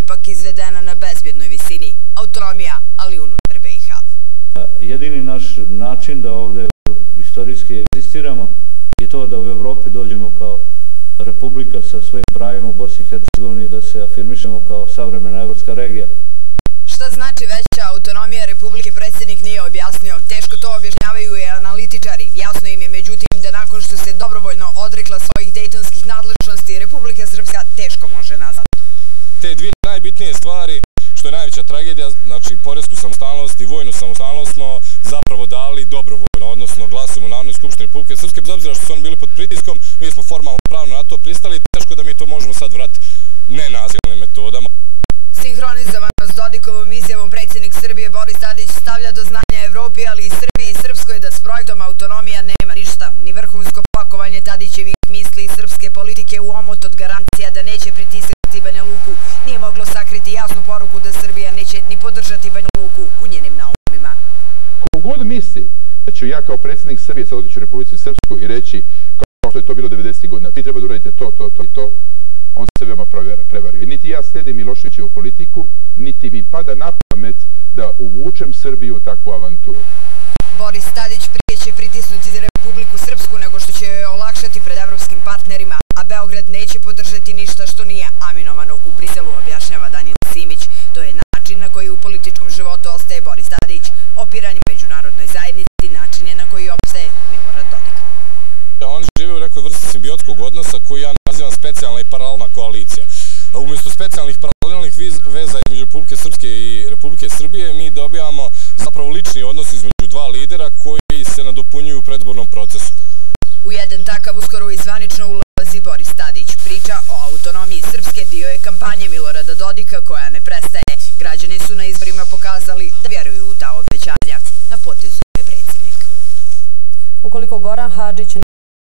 ipak izvedena na bezbjednoj visini. Autonomija, ali unutar BiH. Jedini naš način da ovdje istorijski egzistiramo je to da u Evropi dođemo kao republika sa svojim pravima u Bosni i Hercegovini i da se afirmišemo kao savremena evropska regija. Šta znači veća autonomija Republike predsjednik nije objasnio. Teško to objašnjavaju i analitičari. Jasno im je međutim da nakon što se dobrovoljno odrekla svojih dejtonskih nadležnosti, Republika Srpska teško može nazad. Te dvije najbitnije stvari, što je najveća tragedija, znači poresku samostalnost i vojnu samostalnost smo zapravo dali dobrovoljno, odnosno glasimo u Narodnoj skupštini Republike Srpske, bez obzira što su oni bili pod pritiskom, mi smo formalno pravno na to pristali, teško da mi to možemo sad vratiti nenasilnim metodama. Sinhronizovano s Dodikovom izjavom predsjednik Srbije Boris Tadić stavlja do znanja Evropi, ali i Srbiji i Srpskoj da s projektom autonomija nema ništa. Ni vrhunsko pakovanje Tadićevih misli i srpske politike u omot od garancija da neće pritisati Banja Luku nije moglo sakriti jasnu poruku da Srbija neće ni podržati Banja Luku u njenim naumima. Kogod misli da ću ja kao predsjednik Srbije sad otići u Republici Srpsku i reći kao što je to bilo 90. godina, ti treba da uradite to i to, on se veoma prevario. I niti ja slijedim Miloševićevu politiku, niti mi pada na pamet da uvučem Srbiju u takvu avanturu. Boris Tadić prije će pritisnuti Republiku Srpsku nego što će joj olakšati pred evropskim partnerima, a Beograd neće podržati ništa što nije aminovano u Briselu, objašnjava Danijel Simić. To je način na koji u političkom životu ostaje Boris Tadić, opiranje međunarodnoj zajednici, način je na koji opstaje Milorad Dodik. Oni žive u nekoj vrsti simbiotskog odnosa koji ja nazivam specijalna i paralelna koalicija. Umjesto specijalnih paralelnih veza između Republike Srpske i Republike Srbije mi dobijamo zapravo lični odnos između dva lidera koji se nadopunjuju u predizbornom procesu. U jedan takav uskoro i zvanično ulazi Boris Tadić. Priča o autonomiji Srpske dio je kampanje Milorada Dodika koja ne prestaje.